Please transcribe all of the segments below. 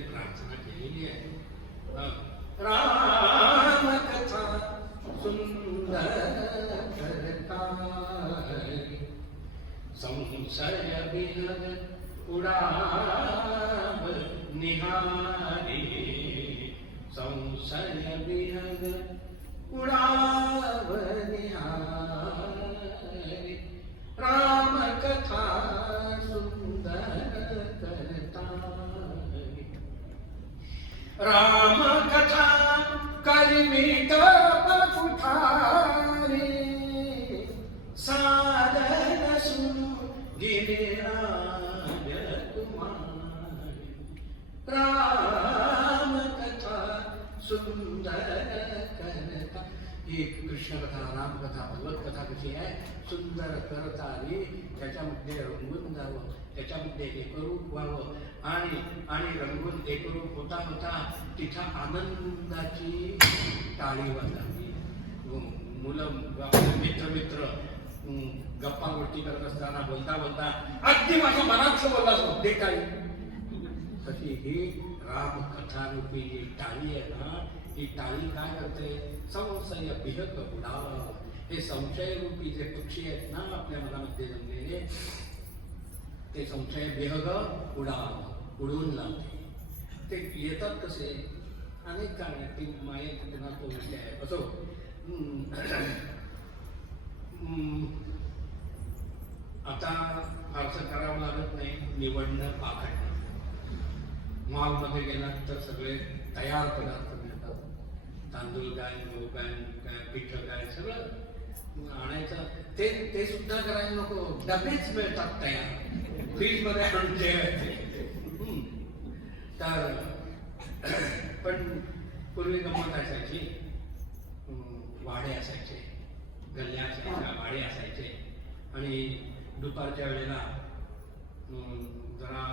त्यांनी प्रार्थना केलेली आहे. राम कथा सुंदर संशय बिहग उडाव निहारी, संशय बिहग उडाव निहारी, राम कथा सुंदर करतारी, राम कथा करिमीट कुठारी, सादर सुनु गिरिराज कुमारी, राम कथा सुंदर करता. ही कृष्ण कथा, राम कथा, भगवत कथा कशी आहे? सुंदर करतारी. त्याच्यामध्ये रंगून जावं, त्याच्यामध्ये एकरूप व्हावं आणि रंगून एकरूप होता होता तिथं आनंदाची टाळी वाजावी. मुलं मित्र गप्पा गोष्टी करत असताना बोलता बोलता अगदी माझ्या मनातलं बोलला ते टाळी. तशी ही राम कथा रूपी जी टाळी आहे ना, ही टाळी काय करते? संशय बिहक उडाव. हे संशय रूपी जे पक्षी आहेत ना आपल्या मनामध्ये जमलेले, ते संशय बिहग उडवून लावते. ते येतात कसे? अनेक कारण आहेत. ती मायेत पुन्हा तो विषय आहे. असो, आता फारसं करावं लागत नाही. निवडणं पाकाडणं. मॉलमध्ये गेलात तर सगळे तयार पदार्थ मिळतात. तांदूळ काय, गहू काय, पीठ काय, सगळं आणायचं. ते सुद्धा करायला नको. डबेच मिळतात तयार, फ्रीज मध्ये आणून ठेवायचे. तर पण पूर्वी गंमत असायची. वाडे असायचे, गल्ल्या असायच्या, वाडे असायचे. आणि दुपारच्या वेळेला जरा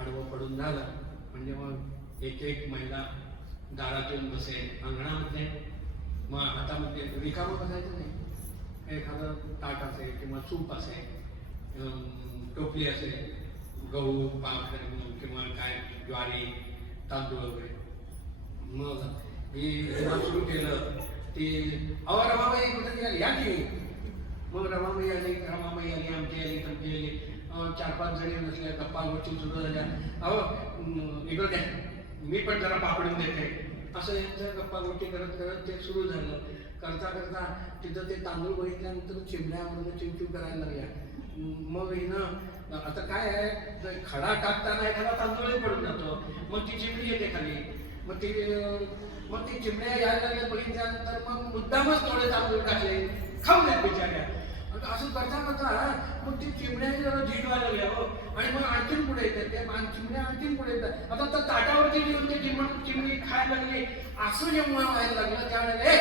आडवं पडून झालं म्हणजे मग एक एक महिला दारात येऊन बसे अंगणामध्ये. मग हातामध्ये रिकामं बसायचं नाही. एखादं ताट असेल किंवा सूप असेल, टोपली असेल, गहू पाक किंवा काय ज्वारी तांदूळ वगैरे. मग मी सुरू केलं ती अहो रमाबाई कुठे गेली, या की. मग रमाबाई आली, रमाबाई आली, आमची आली, तुमची आली. 4-5 जणी नसल्या, गप्पा गोष्टी सुरू झाल्या. अहो इकडं द्या, मी पण जरा पापडून देते. असं यांच्या गप्पा गोष्टी करत करत ते सुरू झालं. करता करता तिथं ते तांदूळ बघितल्यानंतर चिमण्या म्हणून चिमचिम करायला लागल्या. मग हिनं आता काय आहे, खडा टाकताना एखादा तांदूळही पडून जातो. मग ती चिमणी येते खाली. मग ती चिमण्या यायला लागल्या. बघितल्यानंतर मग मुद्दामच थोडे तांदूळ टाकले, खाऊन येत बिचाऱ्या. असं करता करता मग ती चिमण्या जरा झीट व्हायला लागल्या. हो, आणि मग आणखीन पुढे येतात त्या चिमण्या, आणखीन पुढे येतात. आता तर ताटावरती घेऊन ते चिमणी खायला लागली. असं जेव्हा व्हायला लागलं त्यावेळेला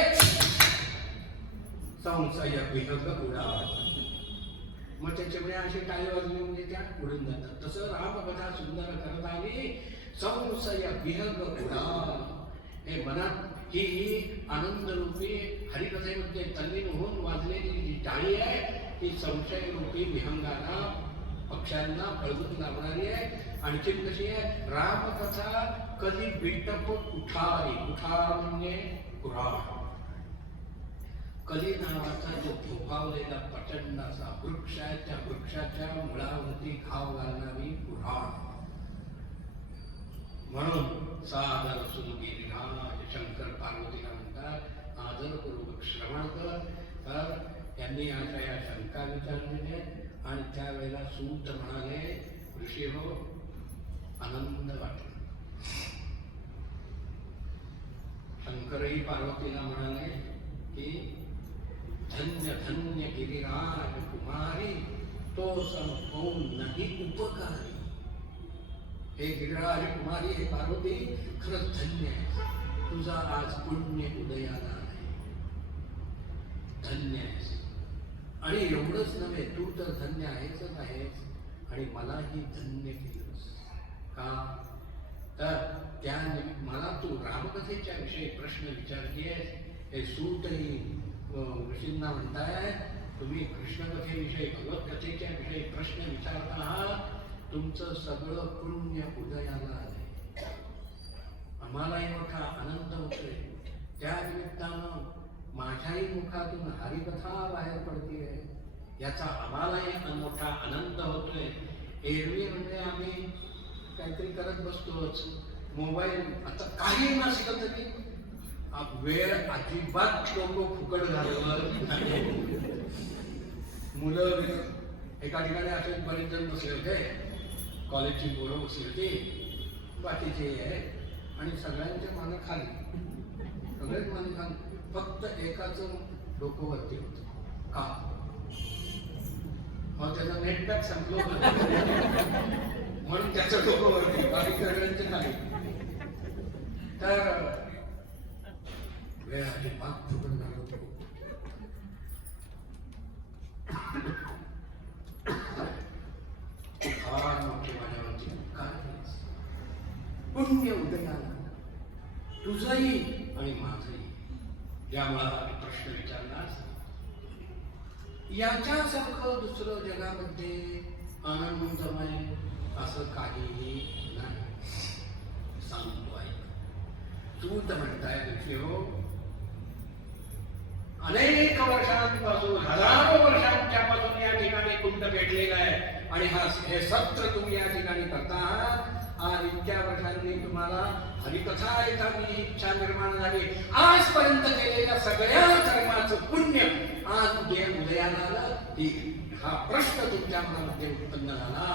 संशय बिहग उडाव. मग त्या चिमण्या अशी टाळी वाजली म्हणजे त्या उडून जातात. तसं रामकथा सुंदर करत आली. संशय बिहग उडाव. हे मनात ही आनंद रूपी हरिकथेमध्ये तल्लीन होऊन वाजलेली जी टाळी आहे, ती संशय रूपी विहंगाला, पक्षांना पळवून लावणारी आहे. आणखी कशी आहे? रामकथा कधी बिटप उठारी. उठार म्हणजे कुऱ्हाड. कली नावाचा जो फोफावलेला प्रचंड असा वृक्ष आहे, त्या वृक्षाच्या मुळावरती घाव घालणारी कुऱ्हाड. म्हणून सादर सुनगिरिराज शंकर पार्वतीला म्हणतात, आदरपूर्वक श्रवण कर. तर त्यांनी आता या शंका विचारलेल्या आणि त्यावेळेला सूत म्हणाले, ऋषी हो, आनंद वाटला. शंकरही पार्वतीला म्हणाले की धन्य धन्य गिरिराज कुमारी, तो संपूर्ण नाही उपकारी. हे गिरिराज कुमारी, हे पार्वती, खरंच धन्य आहे. तुझा आज पुण्य उदयाला आहे. धन्य आहेस. आणि एवढंच नव्हे, तू तर धन्य आहेच आणि मलाही धन्य केलंस. का? तर मला तू रामकथेच्या विषयी प्रश्न विचारतेस. हे सूतही ऋषींना म्हणताय, तुम्ही कृष्णकथेविषयी, भगवत कथेच्या विषयी प्रश्न विचारता आहात. तुमचं सगळं पुण्य उदयाला आलंय. आम्हालाही मोठा आनंद होतोय. त्या निमित्तानं माझ्याही मुखातून हरिकथा बाहेर पडतीये, याचा आम्हालाही मोठा आनंद होतोय. एरवी म्हणजे आम्ही काहीतरी करत बसतोच, मोबाईल आता काही नसलं तरी वेळ अजिबात लोक फुकट घालवत नाही. मुलं एका ठिकाणी असे बरेच जण बसले होते, कॉलेजची पोरं बसली होती, बाकीचे आहे, आणि सगळ्यांचे मानं खाली, सगळेच मानं खाली, फक्त एकाचं डोकं वरती होतं. का? मग त्याचं नेट पॅक संपलं म्हणून त्याचं डोकं वरती, बाकी सगळ्यांचे खाली. तर वेळ अजिबात फुकट घालवतो. फार मोठी माझ्यावरती पुण्य उदयाला तुझंही आणि माझंही. यामुळे प्रश्न विचारलास, याच्यासारखं दुसरं जगामध्ये आनंदमय असं काहीही नाही. सांगतो आहे, तू तर म्हणताय दुसरे हो, अनेक वर्षांपासून, हजारो वर्षांच्या पासून या ठिकाणी कुंड भेटलेला आहे, आणि हे सत्र तुम्ही या ठिकाणी करता आहात. आज इतक्या वर्षांनी तुम्हाला हरिकथा ऐकावी इच्छा निर्माण झाली. आजपर्यंत केलेल्या सगळ्या कर्माचं पुण्य आज उदयाला आलं. हा प्रश्न तुमच्या मनामध्ये उत्पन्न झाला.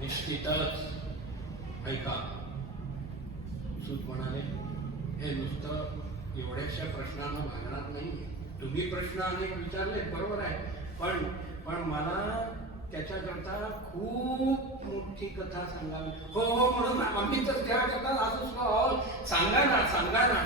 निश्चितच ऐका, सूत म्हणाले, हे नुसतं एवढ्याशा प्रश्नानं भागणार नाही. तुम्ही प्रश्न अनेक विचारले, बरोबर आहे, पण मला त्याच्याकरता खूप मोठी कथा सांगावी. हो हो म्हणून आम्ही तर त्याकरता असं सांगा ना, सांगा ना.